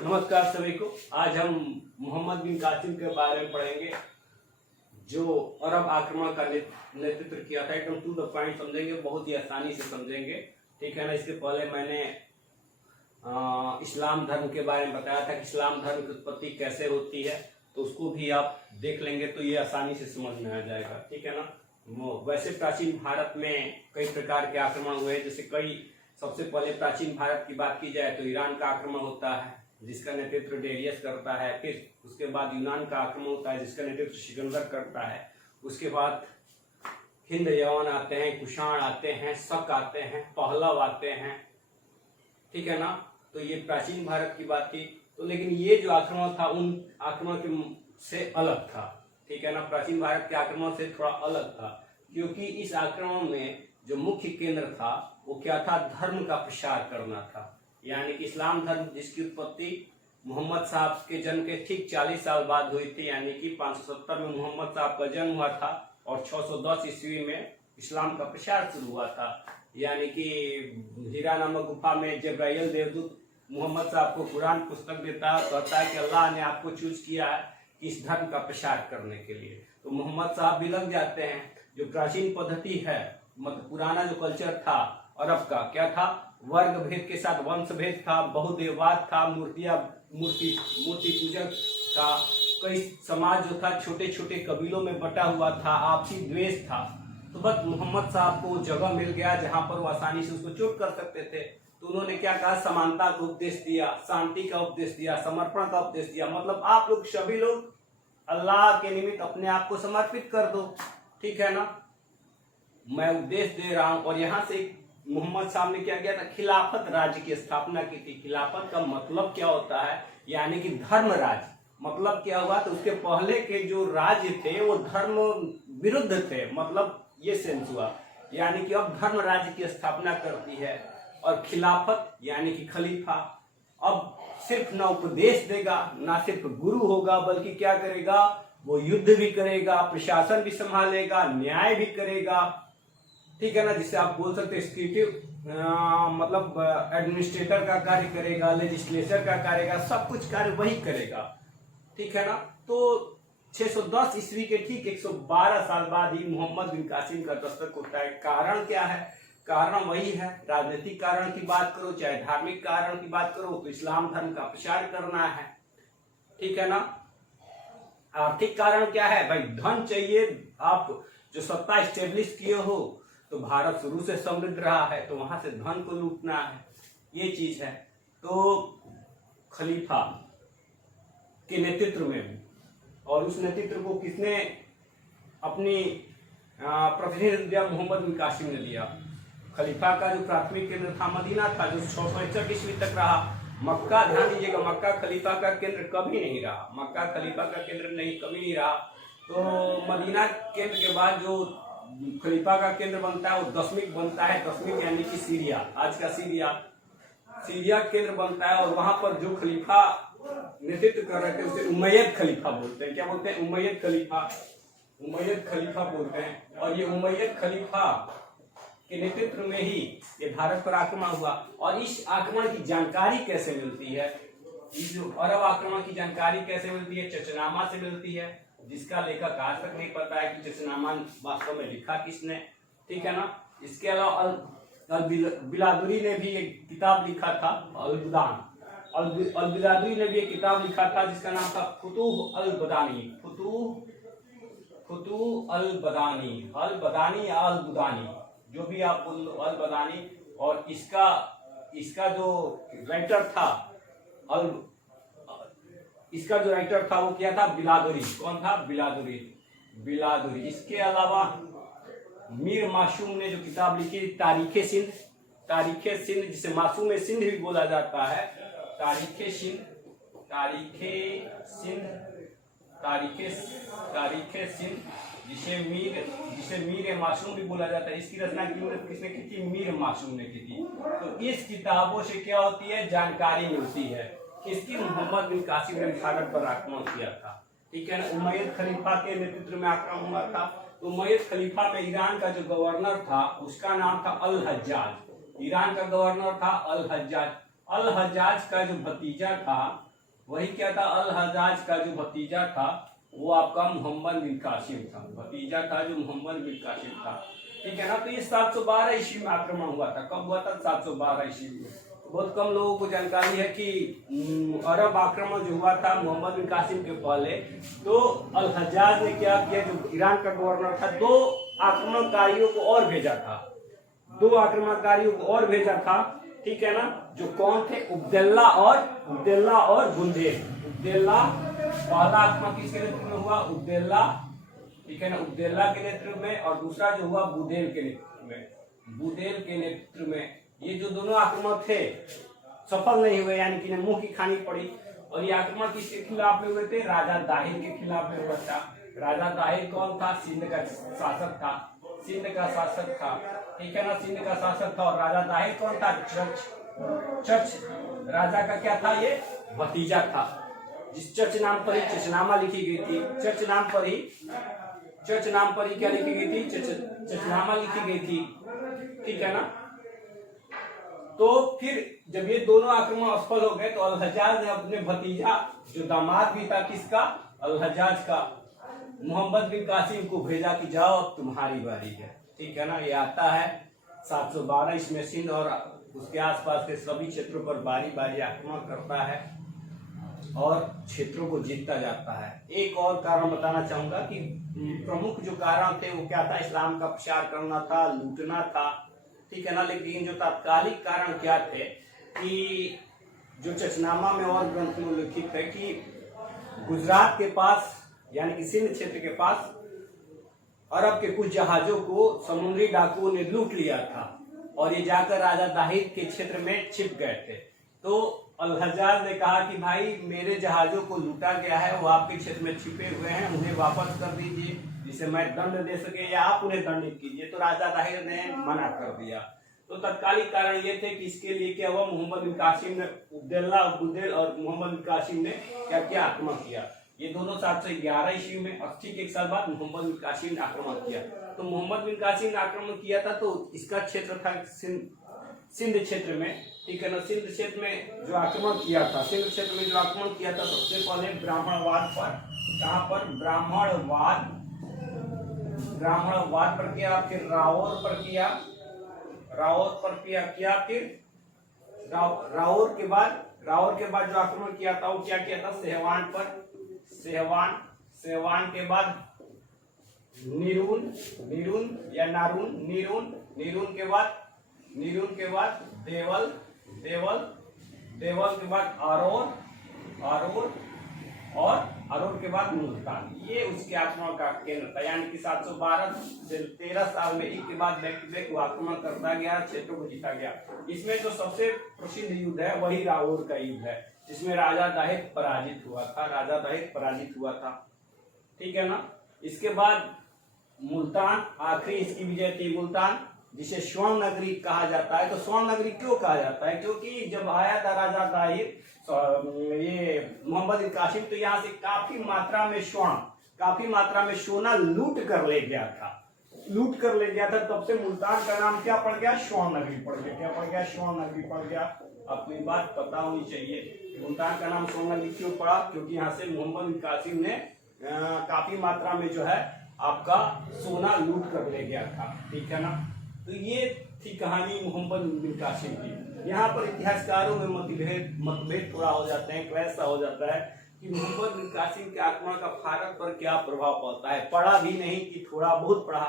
नमस्कार सभी को। आज हम मोहम्मद बिन कासिम के बारे में पढ़ेंगे, जो अरब आक्रमण का नेतृत्व किया था। एकदम टू द पॉइंट समझेंगे, बहुत ही आसानी से समझेंगे, ठीक है ना। इसके पहले मैंने इस्लाम धर्म के बारे में बताया था कि इस्लाम धर्म की उत्पत्ति कैसे होती है, तो उसको भी आप देख लेंगे तो ये आसानी से समझ में आ जाएगा, ठीक है ना। वैसे प्राचीन भारत में कई प्रकार के आक्रमण हुए, जैसे सबसे पहले प्राचीन भारत की बात की जाए तो ईरान का आक्रमण होता है, जिसका नेतृत्व डेरियस करता है। फिर उसके बाद यूनान का आक्रमण होता है, जिसका नेतृत्व सिकंदर करता है। उसके बाद हिंद यवन आते हैं, कुषाण आते हैं, शक आते हैं, पहलव आते हैं, ठीक है ना। तो ये प्राचीन भारत की बात थी। तो लेकिन ये जो आक्रमण था उन आक्रमण के से अलग था, ठीक है ना। प्राचीन भारत के आक्रमण से थोड़ा अलग था, क्योंकि इस आक्रमण में जो मुख्य केंद्र था वो क्या था, धर्म का प्रसार करना था। यानी कि इस्लाम धर्म, जिसकी उत्पत्ति मोहम्मद साहब के जन्म के ठीक 40 साल बाद हुई थी, यानी कि 570 में मोहम्मद साहब का जन्म हुआ था और 610 ईस्वी में इस्लाम का प्रसार शुरू हुआ था। यानी कि हीरा नामक गुफा में जब्राइल देवदूत मोहम्मद साहब को कुरान पुस्तक देता है, कहता है कि अल्लाह ने आपको चूज किया है इस धर्म का प्रसार करने के लिए। तो मोहम्मद साहब भी लग जाते हैं। जो प्राचीन पद्धति है, मतलब पुराना जो कल्चर था अरब का, क्या था, वर्ग भेद के साथ वंश भेद था, बहुदेववाद था, मूर्ति पूजक था। कई समाज जो था छोटे छोटे कबीलों में बटा हुआ था, आपसी द्वेष था। तो बस मोहम्मद साहब को जगह मिल गया जहां पर वो आसानी से उसको चोट कर सकते थे। तो उन्होंने क्या कहा, समानता का उपदेश दिया, शांति का उपदेश दिया, समर्पण का उपदेश दिया। मतलब आप लोग सभी लोग अल्लाह के निमित्त अपने आप को समर्पित कर दो, ठीक है ना, मैं उपदेश दे रहा हूं। और यहाँ से मोहम्मद साहब ने क्या किया था, खिलाफत राज्य की स्थापना की थी। खिलाफत का मतलब क्या होता है, यानी कि धर्म राज्य। मतलब क्या हुआ, तो उसके पहले के जो राज्य थे वो धर्म विरुद्ध थे, मतलब ये सेंस हुआ। यानी कि अब धर्म राज्य की स्थापना करती है। और खिलाफत यानी कि खलीफा अब सिर्फ ना उपदेश देगा, ना सिर्फ गुरु होगा, बल्कि क्या करेगा, वो युद्ध भी करेगा, प्रशासन भी संभालेगा, न्याय भी करेगा, ठीक है ना। जिससे आप बोल सकते हैं एग्जीक्यूटिव, मतलब एडमिनिस्ट्रेटर का कार्य करेगा, लेजिस्लेचर का कार्य करेगा, सब कुछ कार्य वही करेगा, ठीक है ना। तो 610 ईस्वी के ठीक 112 साल बाद ही मोहम्मद बिन कासिम का दस्तक होता है। कारण क्या है, कारण वही है, राजनीतिक कारण की बात करो चाहे धार्मिक कारण की बात करो, तो इस्लाम धर्म का प्रसार करना है, ठीक है ना। आर्थिक कारण क्या है भाई, धन चाहिए। आप जो सत्ता स्टेब्लिश किए हो, तो भारत शुरू से समृद्ध रहा है, तो वहां से धन को लूटना है, ये चीज है। तो खलीफा के नेतृत्व में, और उस नेतृत्व को किसने अपनी प्रतिनिधित्व दिया, मोहम्मद बिन कासिम ने लिया। खलीफा का जो प्राथमिक केंद्र था मदीना था, जो 661 ईस्वी तक रहा। मक्का, ध्यान दीजिएगा, मक्का खलीफा का केंद्र कभी नहीं रहा। मक्का खलीफा का केंद्र कभी नहीं रहा। तो मदीना केंद्र के बाद जो खलीफा का केंद्र बनता है वो दशमिक बनता है। दशमिक यानी कि सीरिया, आज का सीरिया केंद्र बनता है। और वहां पर जो खलीफा नेतृत्व कर रहे थे उसे उमैयद खलीफा बोलते हैं। क्या बोलते हैं, उमैयद खलीफा बोलते हैं। और ये उमैयद खलीफा के नेतृत्व में ही ये भारत पर आक्रमण हुआ। और इस आक्रमण की जानकारी कैसे मिलती है, इस जो अरब आक्रमण की जानकारी कैसे मिलती है, चचनामा से मिलती है, जिसका लेखक आज तक नहीं पता है कि चचनामा वास्तव में लिखा किसने, ठीक है ना। इसके अलावा बिलादुरी ने भी एक किताब लिखा था, बिलादुरी ने भी एक किताब लिखा था जिसका नाम था फुतूह अल बदानी या अल बुदानी, जो भी आप बोल लो, अल बदानी। और इसका जो राइटर था वो क्या था, बिलादुरी। कौन था, बिलादुरी। इसके अलावा मीर मासूम ने जो किताब लिखी, तारीखे सिंध, जिसे मासूम सिंध भी बोला जाता है, तारीखे सिंध, जिसे मीर मासूम भी बोला जाता है। इसकी रचना किसने की थी, मीर मासूम ने की थी। तो इस किताबों से क्या होती है, जानकारी मिलती है किसकी, मोहम्मद बिन कासिम ने भारत पर आक्रमण किया था, ठीक है ना। उमैयद खलीफा के नेतृत्व में आक्रमण हुआ था। तो उमैयद खलीफा में ईरान का जो गवर्नर था उसका नाम था अल हज्जाज। ईरान का गवर्नर था अल हज्जाज। अल हज्जाज का जो भतीजा था वही क्या था, अल हज्जाज का जो भतीजा था वो आपका मोहम्मद बिन कासिम था, भतीजा था जो मोहम्मद बिन कासिम था। ठीक है ना। तो ये 712 ईस्वी में आक्रमण हुआ था। कब हुआ था? 712 ईस्वी में। बहुत कम लोगों को जानकारी है कि अरब आक्रमण जो हुआ था मोहम्मद बिन कासिम के पहले, तो अल हज्जाज ने क्या किया, जो ईरान का गवर्नर था, 2 आक्रमणकारियों को और भेजा था, 2 आक्रमणकारियों को और भेजा था। ठीक है ना। जो कौन थे? उब्देल्ला और बुंदेल। उब्देल्ला, पहला आक्रमण किसके नेतृत्व में हुआ? उब्देल्ला। ठीक है ना, उब्देल्ला के नेतृत्व में, और दूसरा जो हुआ बुदेल के नेतृत्व में, बुदेल के नेतृत्व में। ये जो दोनों आक्रमण थे सफल नहीं हुए, यानी कि मुंह की खानी पड़ी। और ये आक्रमण किसके खिलाफ में हुए थे? राजा दाहिर के खिलाफ में हुआ था। राजा दाहिर कौन था? सिंध का शासक था, सिंध का शासक था। ठीक है ना, सिंध का शासक था। और राजा दाहिर कौन था? चच राजा का क्या था? ये भतीजा था, जिस चच नाम पर ही चचनामा लिखी गई थी। चच नाम पर ही क्या लिखी गई थी? चचनामा लिखी गई थी। ठीक है ना। तो फिर जब ये दोनों आक्रमण असफल हो गए, तो अल हज्जाज ने अपने भतीजा, जो दामाद भी था किसका? अल हज्जाज का, मोहम्मद बिन कासिम को भेजा कि जाओ अब तुम्हारी बारी है। ठीक है ना। ये आता है 712 इसमें सिंध और उसके आसपास के सभी क्षेत्रों पर बारी बारी आक्रमण करता है और क्षेत्रों को जीतता जाता है। एक और कारण बताना चाहूंगा कि प्रमुख जो कारण थे वो क्या था? इस्लाम का प्रचार करना था, लूटना था। ठीक है ना। लेकिन जो तात्कालिक कारण क्या थे कि जो चचनामा में और ग्रंथ में उल्लिखित है कि गुजरात के पास, यानी कि सिंध क्षेत्र के पास, अरब के कुछ जहाजों को समुद्री डाकुओं ने लूट लिया था और ये जाकर राजा दाहिर के क्षेत्र में छिप गए थे। तो अल हज्जाज ने कहा कि भाई मेरे जहाजों को लूटा गया है, वो आपके क्षेत्र में छिपे हुए हैं, उन्हें वापस कर दीजिए जिसे मैं दंड दे सके, या आप उन्हें दंडित कीजिए। तो राजा दाहिर ने मना कर दिया। तो तत्कालिक कारण ये थे कि इसके लिए क्या हुआ, मोहम्मद बिन कासिम ने, उब्देल्ला बुदेल और मोहम्मद बिन कासिम ने क्या किया? आक्रमण किया। ये दोनों 711 ईस्वी में, ठीक 1 साल बाद मोहम्मद बिन कासिम ने आक्रमण किया। तो मोहम्मद बिन कासिम ने आक्रमण किया था, तो इसका क्षेत्र था सिंध क्षेत्र में। ठीक है ना। सिंध क्षेत्र में जो आक्रमण किया था, सिंध क्षेत्र में जो आक्रमण किया था, सबसे पहले ब्राह्मणवाद पर, कहां पर? ब्राह्मणवाद पर किया, फिर राओर पर किया, फिर राओर के बाद जो आक्रमण किया था वो क्या किया था? सेहवान पर, सेहवान के बाद नीरून या नीरून के बाद देवल के बाद आरोर के बाद मुल्तान। ये उसके आक्रमण का केंद्र था। यानी कि 712 से 13 साल में एक के बाद बैक टू बैक आक्रमण करता गया, क्षेत्रों को जीता गया। इसमें जो सबसे प्रसिद्ध युद्ध है वही राओर का युद्ध है, जिसमें राजा दाहिर पराजित हुआ था। ठीक है ना। इसके बाद मुल्तान, आखिरी इसकी विजय थी मुल्तान, जिसे स्वर्ण नगरी कहा जाता है। तो स्वर्ण नगरी क्यों कहा जाता है? क्योंकि जब आया था राजा दाहिर, ये मोहम्मद बिन कासिम, तो यहाँ से काफी मात्रा में सोना लूट कर ले गया था। तब से मुल्तान का नाम क्या पड़ गया? स्वर्ण नगरी पड़ गया। क्या पड़ गया? स्वर्ण नगरी पड़ गया। अपनी बात पता होनी चाहिए। मुल्तान का नाम स्वर्ण नगरी क्यों पड़ा? क्योंकि यहाँ से मोहम्मद बिन कासिम ने काफी मात्रा में जो है आपका सोना लूट कर ले गया था। ठीक है ना। तो ये थी कहानी मोहम्मद बिन कासिम की। यहाँ पर इतिहासकारों में मतभेद थोड़ा हो जाते हैं, क्लैश सा हो जाता है कि मोहम्मद बिन कासिम के आक्रमण का भारत पर क्या प्रभाव पड़ता है। पड़ा भी नहीं कि थोड़ा बहुत पड़ा।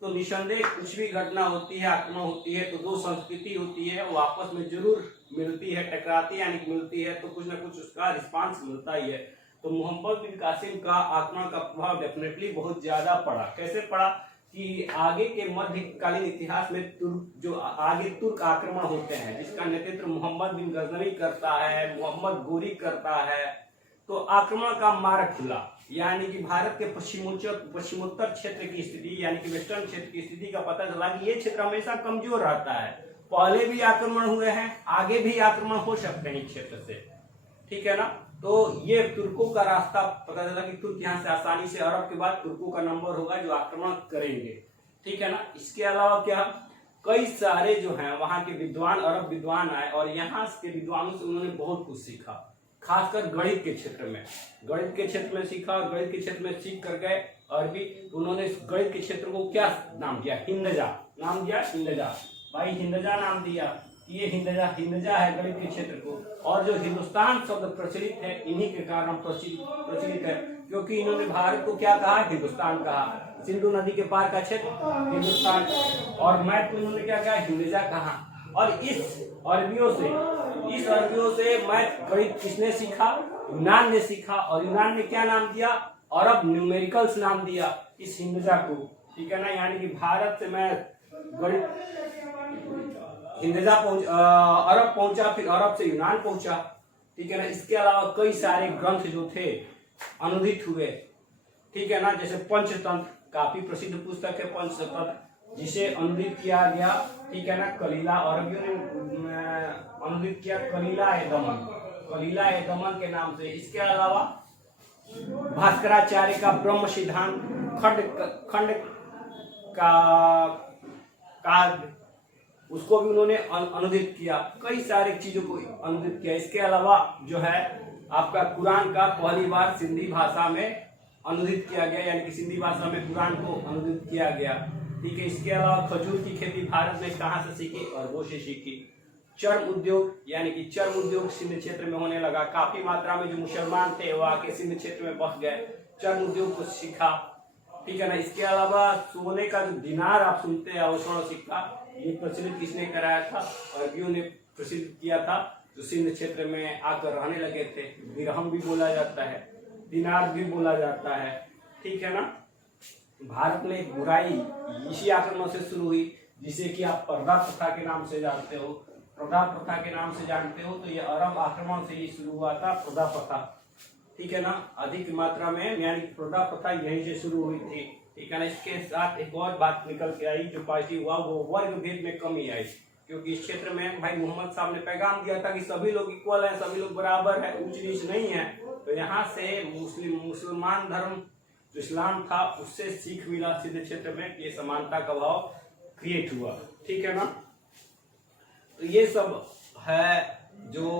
तो निसंदेह कुछ भी घटना होती है, आक्रमण होती है, तो 2 संस्कृति होती है, वो आपस में जरूर मिलती है, टकराती यानी कि मिलती है, तो कुछ ना कुछ उसका रिस्पांस मिलता ही है। तो मोहम्मद बिन कासिम का आक्रमण का प्रभाव डेफिनेटली बहुत ज्यादा पड़ा। कैसे पड़ा कि आगे के मध्यकालीन इतिहास में तुर्क आक्रमण होते हैं, जिसका नेतृत्व मोहम्मद बिन गजनवी करता है, मोहम्मद गोरी करता है। तो आक्रमण का मार्ग खुला, यानी कि भारत के पश्चिमोत्तर क्षेत्र की स्थिति, यानी कि वेस्टर्न क्षेत्र की स्थिति का पता चला कि ये क्षेत्र हमेशा कमजोर रहता है। पहले भी आक्रमण हुए हैं, आगे भी आक्रमण हो सकते हैं इस क्षेत्र से। ठीक है ना। तो ये तुर्कों का रास्ता पता चला कि तुर्क यहाँ से आसानी से, अरब के बाद तुर्कों का नंबर होगा जो आक्रमण करेंगे। ठीक है ना। इसके अलावा क्या, कई सारे जो हैं वहां के विद्वान, अरब विद्वान आए और यहाँ के विद्वानों से उन्होंने बहुत कुछ सीखा। खासकर गणित के क्षेत्र में, गणित के क्षेत्र में सीखा और गणित के क्षेत्र में सीख कर गए अरबी। उन्होंने गणित के क्षेत्र को क्या नाम दिया? हिंदजा नाम दिया, हिंदजा। भाई हिंदजा नाम दिया, ये हिंदजा है गणित के क्षेत्र को। और जो हिंदुस्तान शब्द प्रचलित है इन्हीं के कारण प्रचलित है, क्योंकि इन्होंने भारत को क्या कहा? हिंदुस्तान कहा। सिंधु नदी के पार का क्षेत्र हिंदुस्तान, और मैथ को इन्होंने क्या कहा? हिंदजा कहा। और इस अरबियों से मैथ गणित किसने सीखा? यूनान ने सीखा। और यूनान ने क्या नाम दिया? अरब न्यूमेरिकल्स नाम दिया इस हिंदजा को, ठीक है ना। यानी कि भारत से मैथ गणित हिंदजा अरब पहुंचा, फिर अरब से यूनान पहुंचा, ठीक है ना। इसके अलावा कई सारे ग्रंथ जो थे अनुदित हुए, ठीक है ना। जैसे पंचतंत्र, काफी प्रसिद्ध पुस्तक है पंचतंत्र, जिसे अनुदित किया गया, ठीक है ना, कलीला। अरबियों ने अनुदित किया कलीला ए दमन के नाम से। इसके अलावा भास्कराचार्य का ब्रह्म सिद्धांत खंड का उसको भी उन्होंने अनुदित किया। कई सारी चीजों को अनुदित किया। इसके अलावा जो है आपका कुरान का पहली बार सिंधी भाषा में अनुदित किया गया, यानी कि सिंधी भाषा में कुरान को अनुदित किया गया, ठीक है। इसके अलावा खजूर की खेती भारत में कहाँ से सीखी? अरबों से सीखी। चर्म उद्योग, यानी कि चर्म उद्योग सिंध क्षेत्र में होने लगा। काफी मात्रा में जो मुसलमान थे वो आके सिंध क्षेत्र में बस गए, चर्म उद्योग को सीखा, ठीक है ना। इसके अलावा सोने का जो दिनार आप सुनते हैं, स्वर्ण सिक्का, ये प्रचलित किसने कराया था? अरबियों ने प्रसिद्ध किया था, जो सिंध क्षेत्र में आकर रहने लगे थे। दिरहम भी बोला जाता है, दिनार भी बोला जाता है, ठीक है ना। भारत में एक बुराई इसी आक्रमण से शुरू हुई, जिसे कि आप पर्दा प्रथा के नाम से जानते हो। पर्दा प्रथा के नाम से जानते हो तो ये अरब आक्रमण से ही शुरू हुआ था, पर्दा प्रथा, ठीक है ना। अधिक मात्रा में, यानी पर्दा प्रथा यहीं से शुरू हुई थी, ठीक है ना। इसके साथ एक और बात निकल के आई जो पॉजिटिव हुआ, वो वर्ग भेद में कमी आई, क्योंकि इस क्षेत्र में भाई मोहम्मद साहब ने पैगाम दिया था कि सभी लोग इक्वल हैं, सभी लोग बराबर है, ऊंच नीच नहीं है। तो यहाँ से मुसलमान धर्म जो इस्लाम था उससे सीख मिला सिद्ध क्षेत्र में, ये समानता का भाव क्रिएट हुआ, ठीक है ना। तो ये सब है जो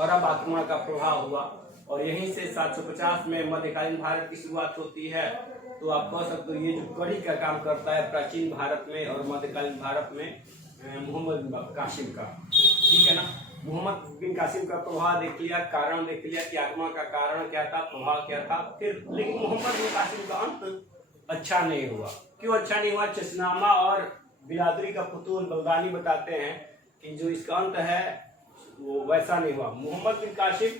अरब आक्रमण का प्रभाव हुआ, और यहीं से 750 में मध्यकालीन भारत की शुरुआत होती है। तो आप कह सकते हो ये जो कड़ी का काम करता है प्राचीन भारत में और मध्यकालीन भारत में मोहम्मद बिन कासिम का, ठीक है ना। मोहम्मद बिन कासिम का प्रभाव देख लिया, कारण देख लिया कि आक्रमण का कारण क्या था, प्रभाव क्या था। फिर लेकिन मोहम्मद बिन कासिम का अंत अच्छा नहीं हुआ। क्यों अच्छा नहीं हुआ? चशनामा और बिलादरी का फुतूल बलदानी बताते हैं कि जो इसका अंत है वो वैसा नहीं हुआ। मोहम्मद बिन कासिम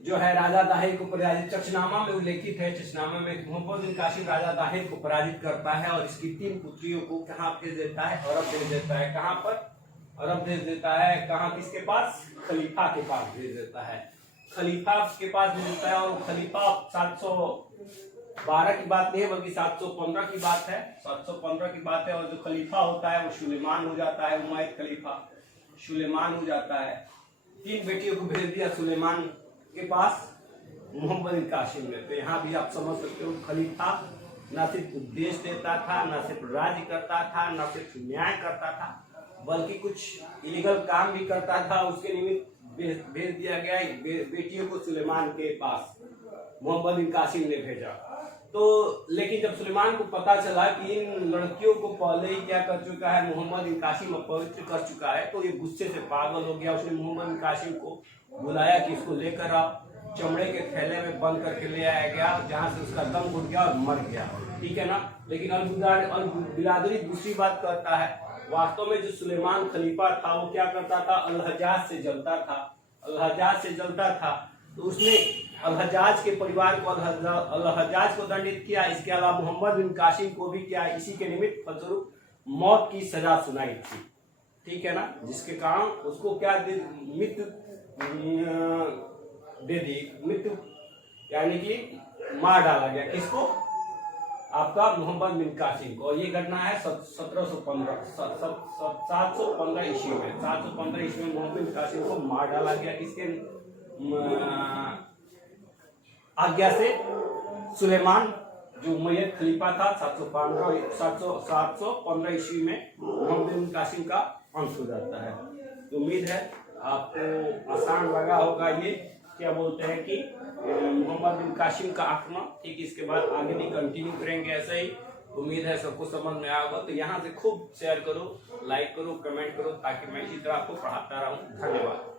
जो है राजा दाहिर को पराजित, चशनामा में उल्लेखित है, चशनामा में मोहम्मद बिन कासिम राजा दाहिर को पराजित करता है और इसकी 3 पुत्रियों को कहाँ भेज देता है? अरब भेज देता है। कहाँ पर? अरब भेज देता है। कहाँ? किसके पास? खलीफा के पास भेज देता है। खलीफा के पास भेज देता है, और खलीफा 712 की बात नहीं है बल्कि 715 की बात है, 715 की बात है। और जो खलीफा होता है वो सुलेमान हो जाता है, उमैयद खलीफा सुलेमान हो जाता है। 3 बेटियों को भेज दिया सुलेमान के पास मोहम्मद बिन कासिम ने। तो यहाँ भी आप समझ सकते हो खलीफा न सिर्फ उपदेश देता था, न सिर्फ राज्य करता था, न सिर्फ न्याय करता था, बल्कि कुछ इलीगल काम भी करता था। उसके निमित्त भेज दिया गया बेटियों को सुलेमान के पास, मोहम्मद बिन कासिम ने भेजा। तो लेकिन जब सुलेमान को पता चला कि इन लड़कियों को पहले ही क्या कर चुका है मोहम्मद बिन कासिम, अपवित्र कर चुका है, तो ये गुस्से से पागल हो गया। उसने मोहम्मद बिन कासिम को बुलाया कि इसको लेकर आओ। चमड़े के थैले में बंद करके ले आया गया, जहां से उसका दम घुट गया और मर गया, ठीक है ना। लेकिन अल बिलादरी दूसरी बात करता है। वास्तव में जो सुलेमान खलीफा था वो क्या करता था? अल-हज्जाज से जलता था, अल-हज्जाज से जलता था। तो उसने अल-हज्जाज के परिवार को, अल-हज्जाज को दंडित किया। इसके अलावा मोहम्मद बिन कासिम को भी क्या, इसी के निमित्त फलस्वरूप मौत की सजा सुनाई थी, ठीक है ना। जिसके कारण उसको क्या मृत्यु दे दी, मृत्यु यानी कि मार डाला गया। किसको? आपका मोहम्मद बिन कासिम को। और ये घटना है 715 ईस्वी में। 715 ईस्वी में मोहम्मद बिन कासिम को मार डाला गया। किसके आज्ञा से? सुलेमान जो उमैयद खलीफा था 715 ईस्वी में मोहम्मद बिन कासिम का अंत हो जाता है। तो उम्मीद है आपको आसान लगा होगा। ये क्या बोलते हैं कि मोहम्मद बिन कासिम का आक्रमण। ठीक, इसके बाद आगे भी कंटिन्यू करेंगे ऐसे ही। उम्मीद है सबको समझ में आया होगा। तो यहाँ से खूब शेयर करो, लाइक करो, कमेंट करो, ताकि मैं इसी तरह आपको पढ़ाता रहूँ। धन्यवाद।